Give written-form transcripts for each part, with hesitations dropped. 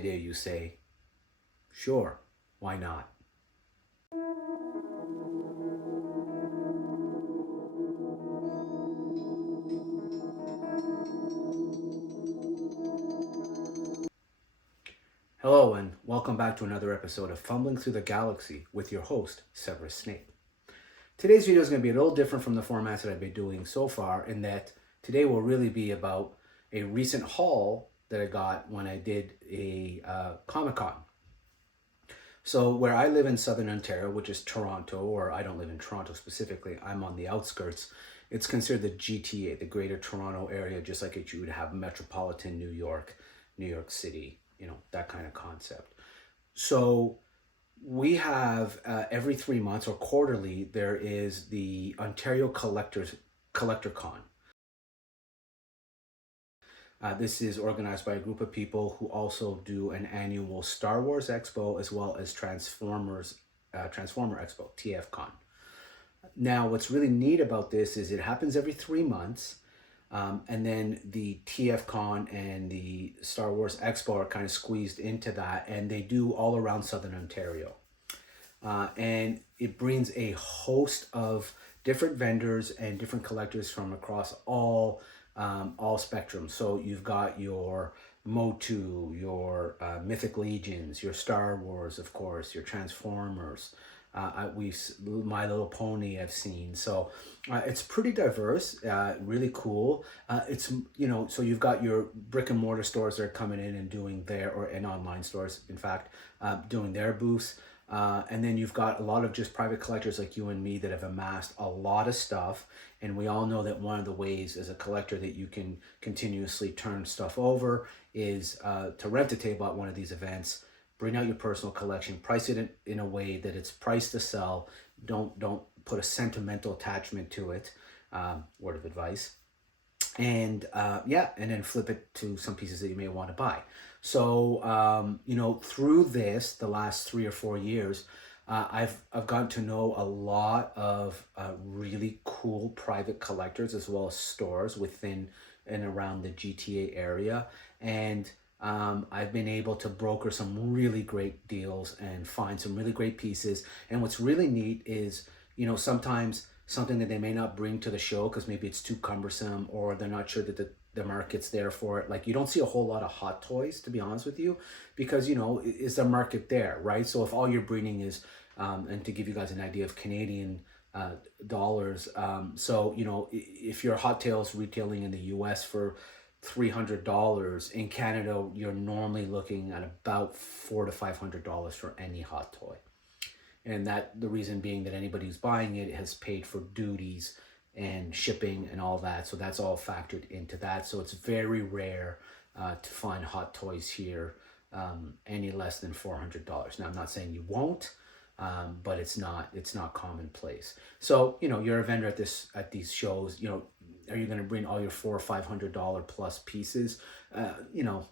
the day you say, sure, why not? Hello and welcome back to another episode of Fumbling Through the Galaxy with your host, Severus Snape. Today's video is going to be a little different from the formats that I've been doing so far in that today will really be about a recent haul that I got when I did a Comic-Con. So where I live in Southern Ontario, which is Toronto, or I don't live in Toronto specifically, I'm on the outskirts. It's considered the GTA, the Greater Toronto Area, just like you would have metropolitan New York, New York City, that kind of concept. So we have every 3 months or quarterly, there is the Ontario Collector Con. This is organized by a group of people who also do an annual Star Wars Expo as well as Transformer Expo, TFCon. Now, what's really neat about this is it happens every 3 months, and then the TFCon and the Star Wars Expo are kind of squeezed into that, and they do all around Southern Ontario. And it brings a host of different vendors and different collectors from across all spectrums. So you've got your Motu, your Mythic Legions, your Star Wars, of course, your Transformers. My Little Pony I've seen. So it's pretty diverse, really cool. So you've got your brick and mortar stores that are coming in and doing and online stores, in fact, doing their booths. And then you've got a lot of just private collectors like you and me that have amassed a lot of stuff. And we all know that one of the ways as a collector that you can continuously turn stuff over is to rent a table at one of these events, bring out your personal collection, price it in a way that it's priced to sell. Don't put a sentimental attachment to it. Word of advice. And and then flip it to some pieces that you may want to buy. So through this, the last 3 or 4 years, I've gotten to know a lot of really cool private collectors as well as stores within and around the GTA area, and I've been able to broker some really great deals and find some really great pieces. And what's really neat is, sometimes something that they may not bring to the show because maybe it's too cumbersome or they're not sure that the market's there for it. Like, you don't see a whole lot of hot toys, to be honest with you, because, is the market there, right? So if all you're bringing is, and to give you guys an idea of Canadian dollars, if your hot tail's retailing in the US for $300, in Canada, you're normally looking at about $400 to $500 for any hot toy. And that the reason being that anybody who's buying it has paid for duties and shipping and all that. So that's all factored into that. So it's very rare to find hot toys here any less than $400. Now, I'm not saying you won't, but it's not commonplace. So, you're a vendor at these shows, are you going to bring all your $400 or $500 plus pieces?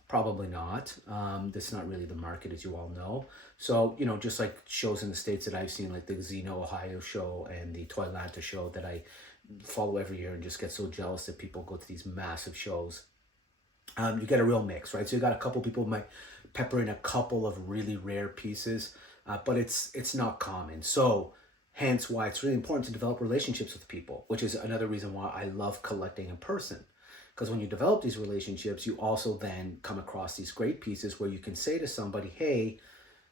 Probably not. That's not really the market, as you all know. So, just like shows in the States that I've seen, like the Xeno Ohio show and the Toylanta show that I follow every year and just get so jealous that people go to these massive shows. You get a real mix, right? So you got a couple people might pepper in a couple of really rare pieces, but it's not common. So hence why it's really important to develop relationships with people, which is another reason why I love collecting in person. Because when you develop these relationships, you also then come across these great pieces where you can say to somebody, hey,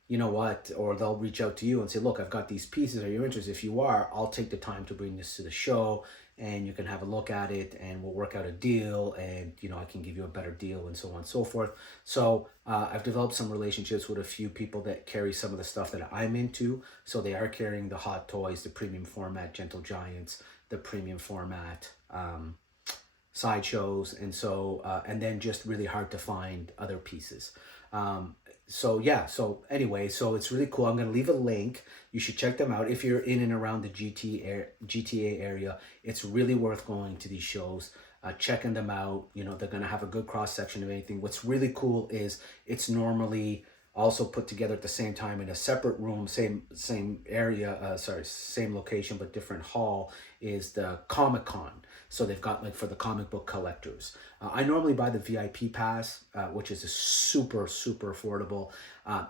you know what? Or they'll reach out to you and say, look, I've got these pieces. Are you interested? If you are, I'll take the time to bring this to the show and you can have a look at it and we'll work out a deal and, I can give you a better deal and so on and so forth. So I've developed some relationships with a few people that carry some of the stuff that I'm into. So they are carrying the hot toys, the premium format Gentle Giants, the premium format sideshows, and so and then just really hard to find other pieces. So it's really cool. I'm going to leave a link. You should check them out if you're in and around the GTA area. It's really worth going to these shows, checking them out. They're going to have a good cross section of anything. What's really cool is it's normally Also put together at the same time in a separate room, same area, same location but different hall, is the Comic Con. So they've got like for the comic book collectors. I normally buy the VIP pass, which is a super affordable.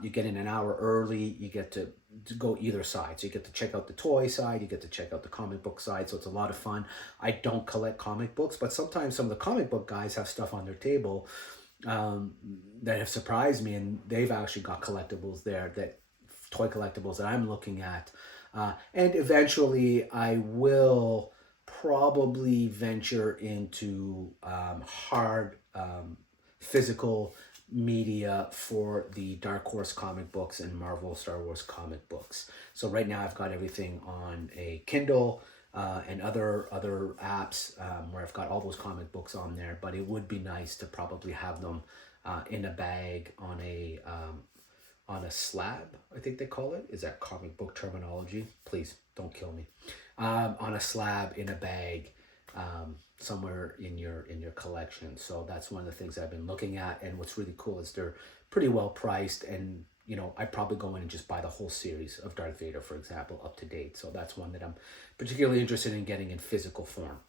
You get in an hour early. You get to go either side. So you get to check out the toy side. You get to check out the comic book side. So it's a lot of fun. I don't collect comic books, but sometimes some of the comic book guys have stuff on their table that have surprised me, and they've actually got collectibles there, that toy collectibles that I'm looking at. And eventually I will probably venture into hard physical media for the Dark Horse comic books and Marvel Star Wars comic books. So right now I've got everything on a Kindle and other apps where I've got all those comic books on there. But it would be nice to probably have them in a bag on a slab, I think they call it. Is that comic book terminology? Please don't kill me. On a slab in a bag somewhere in your collection. So that's one of the things I've been looking at. And what's really cool is they're pretty well priced, and you know, I probably go in and just buy the whole series of Darth Vader, for example, up to date. So that's one that I'm particularly interested in getting in physical form.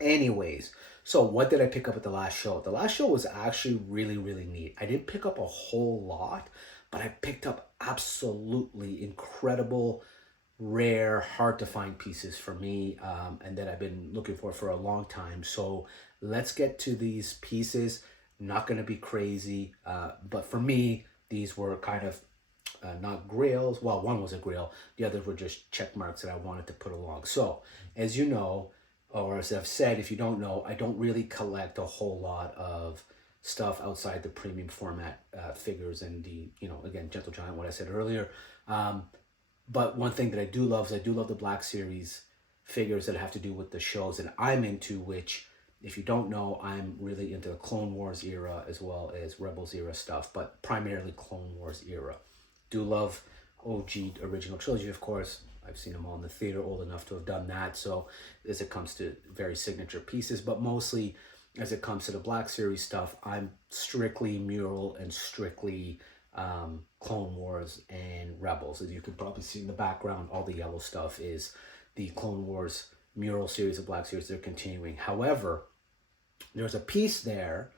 Anyways, so what did I pick up at the last show? The last show was actually really neat. I didn't pick up a whole lot, but I picked up absolutely incredible, rare, hard to find pieces for me, and that I've been looking for a long time. So let's get to these pieces. Not going to be crazy, but for me, these were kind of not grails. Well, one was a grail. The others were just check marks that I wanted to put along. So as you know, or as I've said, if you don't know, I don't really collect a whole lot of stuff outside the premium format figures and the, you know, again, Gentle Giant, what I said earlier. But one thing that I do love is I do love the Black Series figures that have to do with the shows that I'm into, which, if you don't know, I'm really into the Clone Wars era as well as Rebels era stuff, but primarily Clone Wars era. Do love OG original trilogy, of course. I've seen them all in the theater, old enough to have done that. So as it comes to very signature pieces, but mostly as it comes to the Black Series stuff, I'm strictly mural and strictly Clone Wars and Rebels. As you can probably see in the background, all the yellow stuff is the Clone Wars mural series of Black Series. They're continuing. However, there's a piece there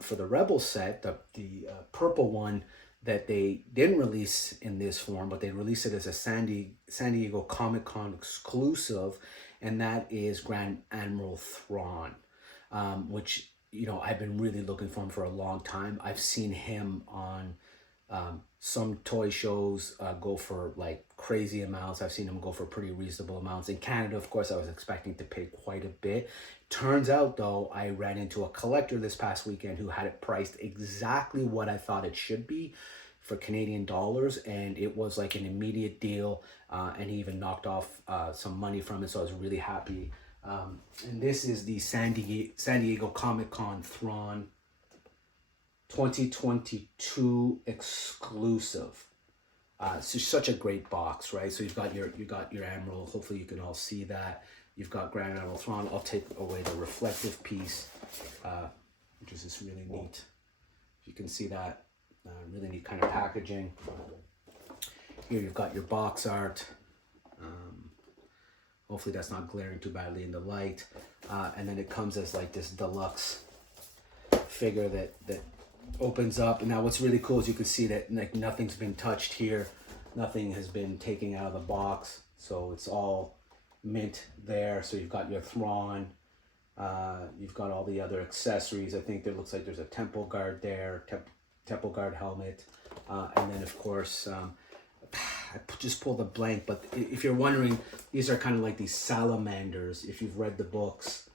for the Rebel set, the purple one, that they didn't release in this form, but they released it as a San Diego Comic-Con exclusive, and that is Grand Admiral Thrawn, which, you know, I've been really looking for him for a long time. I've seen him on some toy shows go for like crazy amounts. I've seen him go for pretty reasonable amounts. In Canada, of course, I was expecting to pay quite a bit. Turns out, though, I ran into a collector this past weekend who had it priced exactly what I thought it should be for Canadian dollars, and it was like an immediate deal, and he even knocked off some money from it, so I was really happy. And this is the San Diego Comic-Con Thrawn 2022 exclusive. So such a great box, right? So you've got your Admiral. Hopefully you can all see that. You've got Grand Admiral Thrawn. I'll take away the reflective piece, which is just really neat. You can see that. Really neat kind of packaging. Here you've got your box art. Hopefully that's not glaring too badly in the light. And then it comes as like this deluxe figure that opens up. And now what's really cool is you can see that like nothing's been touched here. Nothing has been taken out of the box. So it's all mint there. So you've got your Thrawn. You've got all the other accessories. I think there looks like there's a temple guard there. Temple guard helmet. And then of course, I just pulled a blank, but if you're wondering, these are kind of like these salamanders. If you've read the books,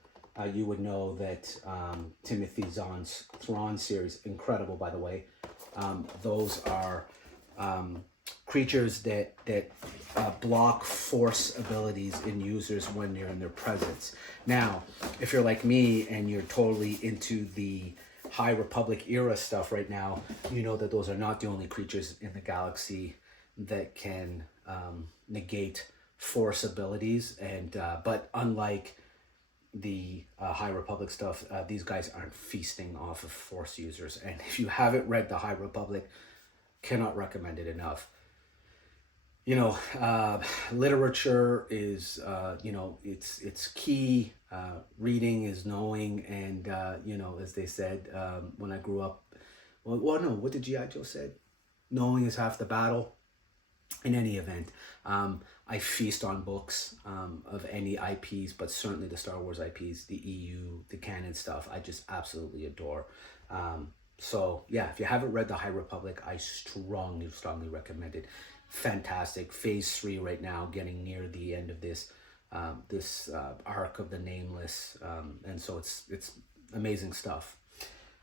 you would know that Timothy Zahn's Thrawn series, incredible by the way, those are creatures that block force abilities in users when you're in their presence. Now, if you're like me and you're totally into the High Republic era stuff right now, you know that those are not the only creatures in the galaxy that can negate force abilities, and but unlike the High Republic stuff, these guys aren't feasting off of force users. And if you haven't read the High Republic Cannot recommend it enough. You know, literature is, it's key. Reading is knowing, and as they said, when I grew up, well, no, what did GI Joe said? Knowing is half the battle. In any event, I feast on books of any IPs, but certainly the Star Wars IPs, the EU, the canon stuff, I just absolutely adore. So yeah, if you haven't read the High Republic, I strongly, strongly recommend it. Fantastic. Phase 3 right now, getting near the end of this arc of the Nameless, and so it's amazing stuff.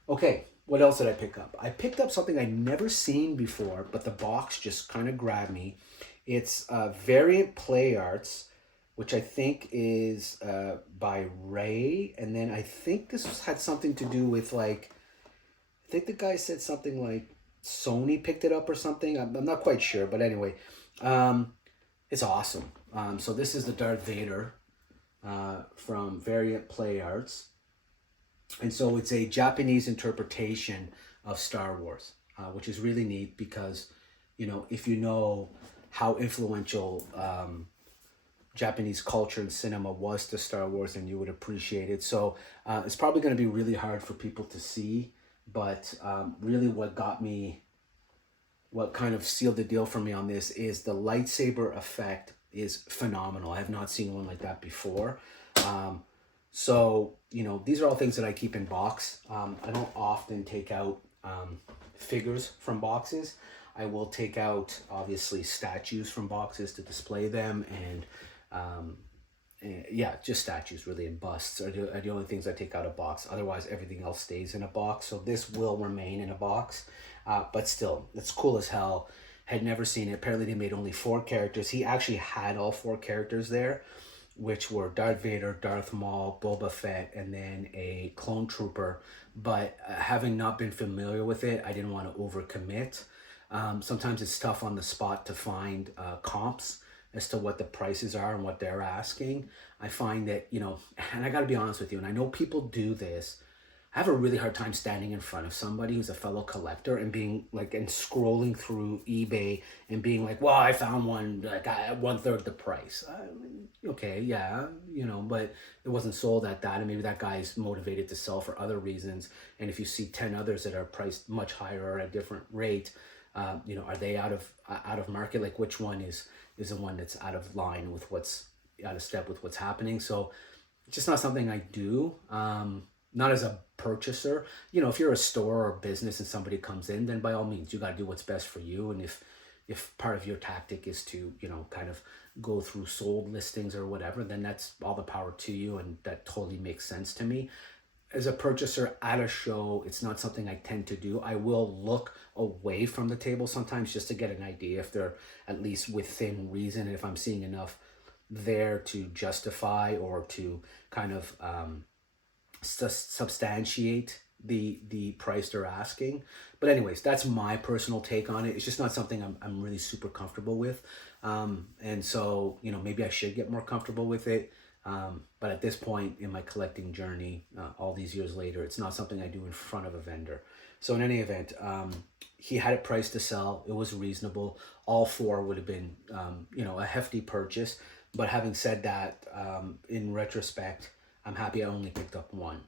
Okay, what else did I pick up? I picked up something I'd never seen before, but the box just kind of grabbed me. It's Variant Play Arts, which I think is by Ray, and then I think this had something to do with, like, I think the guy said something like Sony picked it up or something. I'm not quite sure, but anyway, it's awesome. So this is the Darth Vader from Variant Play Arts. And so it's a Japanese interpretation of Star Wars, which is really neat because, if you know how influential Japanese culture and cinema was to Star Wars, then you would appreciate it. So it's probably going to be really hard for people to see, but really what kind of sealed the deal for me on this is the lightsaber effect is phenomenal. I have not seen one like that before. So, these are all things that I keep in box. I don't often take out figures from boxes. I will take out, obviously, statues from boxes to display them, and just statues, really, and busts are the only things I take out of box. Otherwise, everything else stays in a box. So this will remain in a box, but still, it's cool as hell. Had never seen it. Apparently, they made only 4 characters. He actually had all 4 characters there, which were Darth Vader, Darth Maul, Boba Fett, and then a clone trooper. But having not been familiar with it, I didn't want to overcommit. Sometimes it's tough on the spot to find comps as to what the prices are and what they're asking. I find that, and I got to be honest with you, and I know people do this, I have a really hard time standing in front of somebody who's a fellow collector and being like, and scrolling through eBay and being like, well, I found one like at 1/3 the price. Okay, yeah, but it wasn't sold at that, and maybe that guy's motivated to sell for other reasons. And if you see 10 others that are priced much higher or at a different rate, are they out of market? Like, which one is the one that's out of line with what's out of step with what's happening? So it's just not something I do. Not as a purchaser. If you're a store or business and somebody comes in, then by all means, you got to do what's best for you. And if part of your tactic is to, kind of go through sold listings or whatever, then that's all the power to you. And that totally makes sense to me. As a purchaser at a show, it's not something I tend to do. I will look away from the table sometimes just to get an idea if they're at least within reason, and if I'm seeing enough there to justify or to kind of substantiate the price they're asking. But anyways, that's my personal take on it. It's just not something I'm really super comfortable with, and so maybe I should get more comfortable with it, but at this point in my collecting journey, all these years later, it's not something I do in front of a vendor. So in any event, he had it priced to sell. It was reasonable. All 4 would have been a hefty purchase, but having said that, in retrospect, I'm happy I only picked up 1.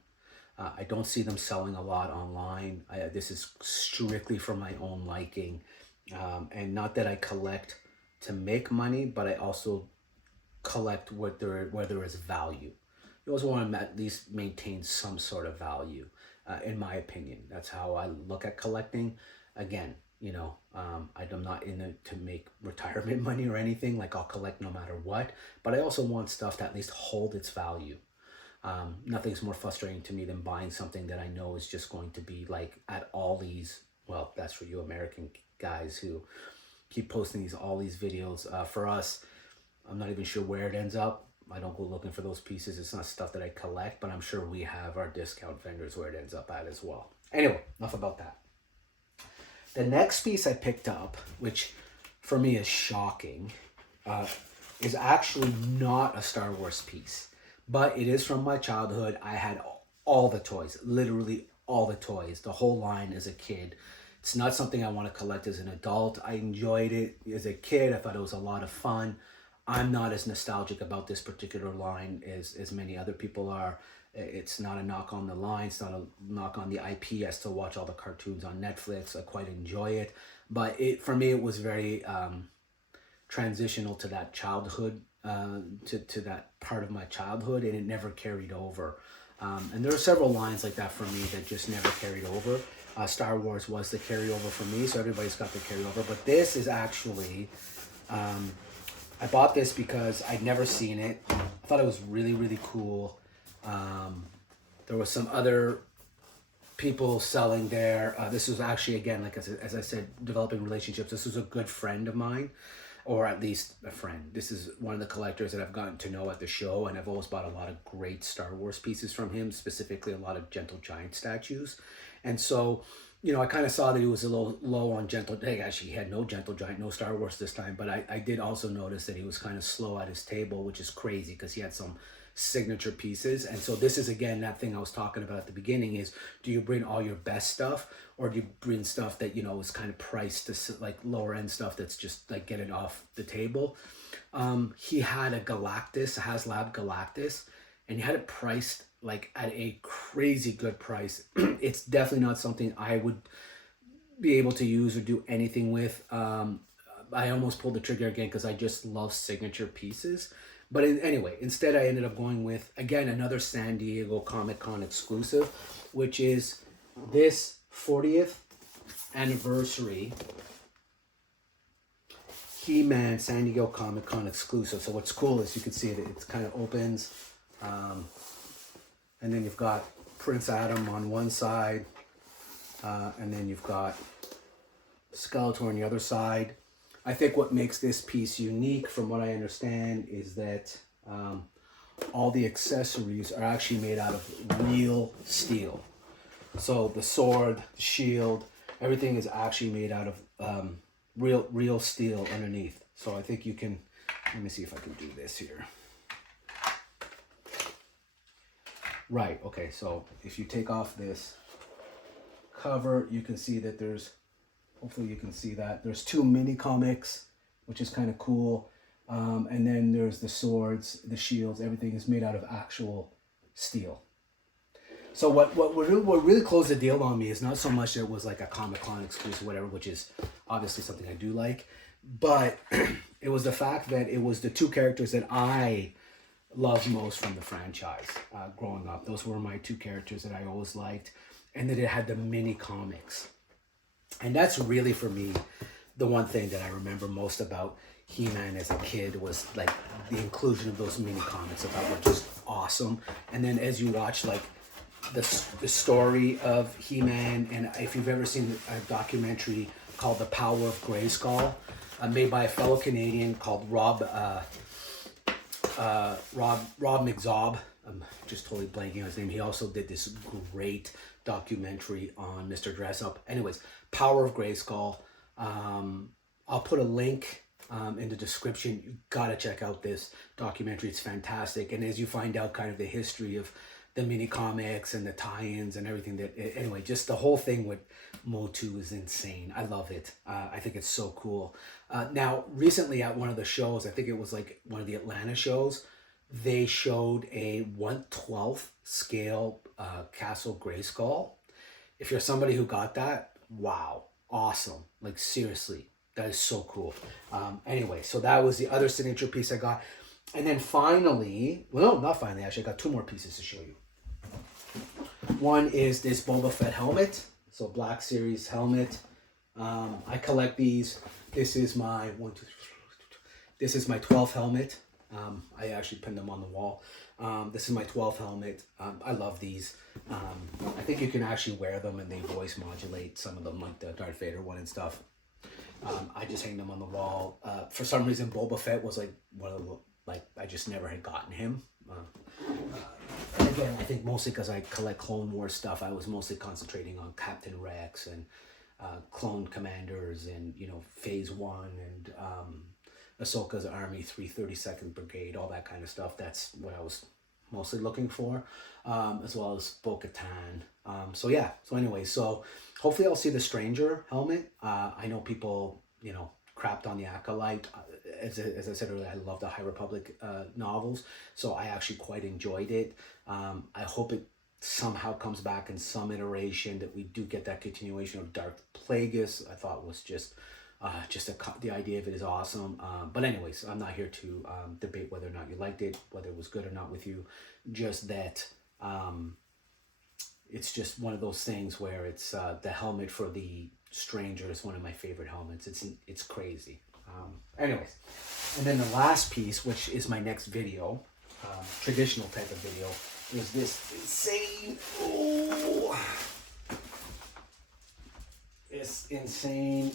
I don't see them selling a lot online. This is strictly for my own liking. And not that I collect to make money, but I also collect where there is value. You always want to at least maintain some sort of value, in my opinion. That's how I look at collecting. Again, I'm not in it to make retirement money or anything. Like, I'll collect no matter what. But I also want stuff to at least hold its value. Nothing's more frustrating to me than buying something that I know is just going to be like at Ollie's. Well, that's for you American guys who keep posting these Ollie's videos. For us, I'm not even sure where it ends up. I don't go looking for those pieces. It's not stuff that I collect, but I'm sure we have our discount vendors where it ends up at as well. Anyway, enough about that. The next piece I picked up, which for me is shocking, is actually not a Star Wars piece. But it is from my childhood. I had all the toys, literally all the toys, the whole line as a kid. It's not something I want to collect as an adult. I enjoyed it as a kid. I thought it was a lot of fun. I'm not as nostalgic about this particular line as many other people are. It's not a knock on the line. It's not a knock on the IP. I still watch all the cartoons on Netflix. I quite enjoy it. But for me, it was very transitional to that childhood, to that part of my childhood, and it never carried over. And there are several lines like that for me that just never carried over. Star Wars was the carryover for me, so everybody's got the carryover. But this is actually, I bought this because I'd never seen it. I thought it was really, really cool. There was some other people selling there. This was actually, again, like as I said, developing relationships. This was a good friend of mine, or at least a friend. This is one of the collectors that I've gotten to know at the show, and I've always bought a lot of great Star Wars pieces from him, specifically a lot of Gentle Giant statues. And so, you know, I kind of saw that he was a little low on Gentle. Hey, actually, he had no Gentle Giant, no Star Wars this time, but I did also notice that he was kind of slow at his table, which is crazy because he had some signature pieces. And so this is, again, that thing I was talking about at the beginning is, do you bring all your best stuff, or do you bring stuff that, you know, is kind of priced to like lower end stuff that's just like get it off the table? He had a Galactus, a HasLab Galactus, and he had it priced like at a crazy good price. It's definitely not something I would be able to use or do anything with. I almost pulled the trigger again because I just love signature pieces. But anyway, instead I ended up going with, again, another San Diego Comic-Con exclusive, which is this 40th anniversary He-Man San Diego Comic-Con exclusive. So what's cool is you can see it kind of opens, and then you've got Prince Adam on one side, and then you've got Skeletor on the other side. I think what makes this piece unique, from what I understand, is that all the accessories are actually made out of real steel. So the sword, the shield, everything is actually made out of real steel underneath. So I think you can, let me see if I can do this here. Right, okay, so if you take off this cover, you can see that there's, hopefully you can see that, there's 2 mini comics, which is kind of cool. And then there's the swords, the shields, everything is made out of actual steel. So what really closed the deal on me is not so much that it was like a Comic-Con exclusive, whatever, which is obviously something I do like, but it was the fact that it was the 2 characters that I loved most from the franchise growing up. Those were my 2 characters that I always liked, and that it had the mini comics. And that's really, for me, the one thing that I remember most about He-Man as a kid was like the inclusion of those mini comics. I thought were just awesome. And then as you watch like the story of He-Man, and if you've ever seen a documentary called The Power of Grayskull, made by a fellow Canadian called Rob McZob. I'm just totally blanking on his name. He also did this great documentary on Mr. Dress Up. Anyways, Power of Grayskull. I'll put a link in the description. You gotta check out this documentary. It's fantastic. And as you find out kind of the history of the mini comics and the tie-ins and everything, that anyway, just the whole thing with Motu is insane. I love it. I think it's so cool. Now, recently at one of the shows, I think it was like one of the Atlanta shows, they showed a 1/12 scale Castle Grayskull. If you're somebody who got that, wow, awesome. Like seriously, that is so cool. Anyway, so that was the other signature piece I got. And then finally, well, no, not finally, actually, I got 2 more pieces to show you. One is this Boba Fett helmet. So Black Series helmet. I collect these. This is my this is my 12th helmet. I actually pinned them on the wall. This is my 12th helmet. I love these. I think you can actually wear them and they voice modulate, some of them, like the Darth Vader one and stuff. I just hang them on the wall. For some reason, Boba Fett was like one of the, like, I just never had gotten him. And again, I think mostly because I collect Clone Wars stuff, I was mostly concentrating on Captain Rex and Clone Commanders and, you know, Phase 1 and Ahsoka's Army 332nd Brigade, all that kind of stuff. That's what I was mostly looking for, as well as Bo-Katan. So yeah, so anyway, so hopefully I'll see the Stranger helmet. I know people, you know, crapped on the Acolyte. As I said earlier, I love the High Republic novels, so I actually quite enjoyed it. I hope it somehow comes back in some iteration, that we do get that continuation of Dark Plagueis. I thought was just the idea of it is awesome. But anyways, I'm not here to debate whether or not you liked it, whether it was good or not with you. Just that it's just one of those things where it's the helmet for the Stranger is one of my favorite helmets. It's crazy. Anyways, and then the last piece, which is my next video, traditional type of video, is this insane. Oh, this insane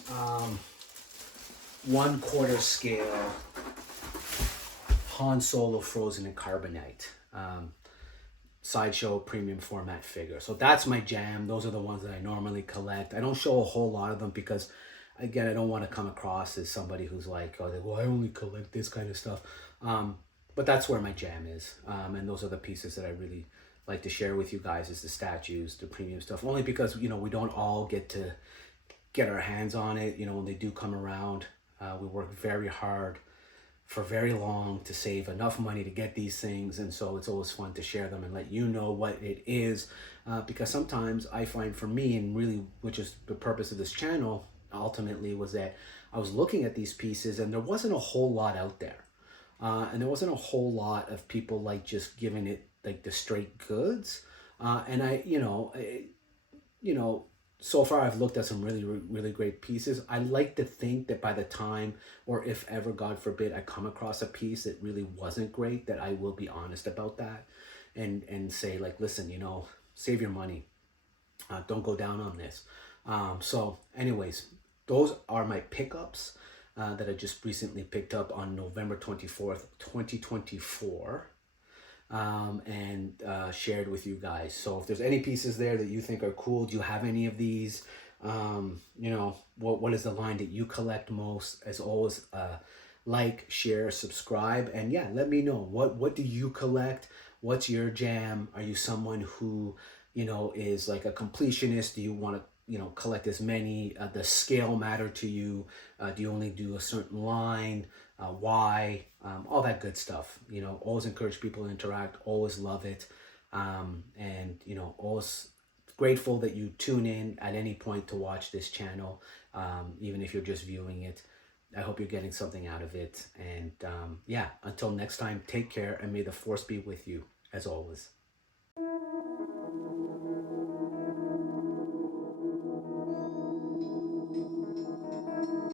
1/4 scale Han Solo frozen in carbonite. Sideshow premium format figure. So that's my jam. Those are the ones that I normally collect. I don't show a whole lot of them because, again, I don't want to come across as somebody who's like, oh, well, I only collect this kind of stuff. But that's where my jam is. And those are the pieces that I really like to share with you guys, is the statues, the premium stuff. Only because, you know, we don't all get to get our hands on it. You know, when they do come around, we work very hard for very long to save enough money to get these things, and so it's always fun to share them and let you know what it is, because sometimes I find, for me, and really which is the purpose of this channel ultimately, was that I was looking at these pieces and there wasn't a whole lot out there, and there wasn't a whole lot of people like just giving it like the straight goods, and so far I've looked at some really, really great pieces. I like to think that by the time, or if ever, God forbid, I come across a piece that really wasn't great, that I will be honest about that and say, like, listen, you know, save your money. Don't go down on this. So anyways, those are my pickups that I just recently picked up on November 24th, 2024. And shared with you guys. So if there's any pieces there that you think are cool, do you have any of these? You know, what is the line that you collect most? As always, like, share, subscribe, and yeah, let me know what do you collect? What's your jam? Are you someone who, you know, is like a completionist? Do you want to, you know, collect as many? The scale matter to you? Do you only do a certain line? Why? All that good stuff. You know, always encourage people to interact. Always love it. And, you know, always grateful that you tune in at any point to watch this channel, even if you're just viewing it. I hope you're getting something out of it. And yeah, until next time, take care, and may the force be with you, as always.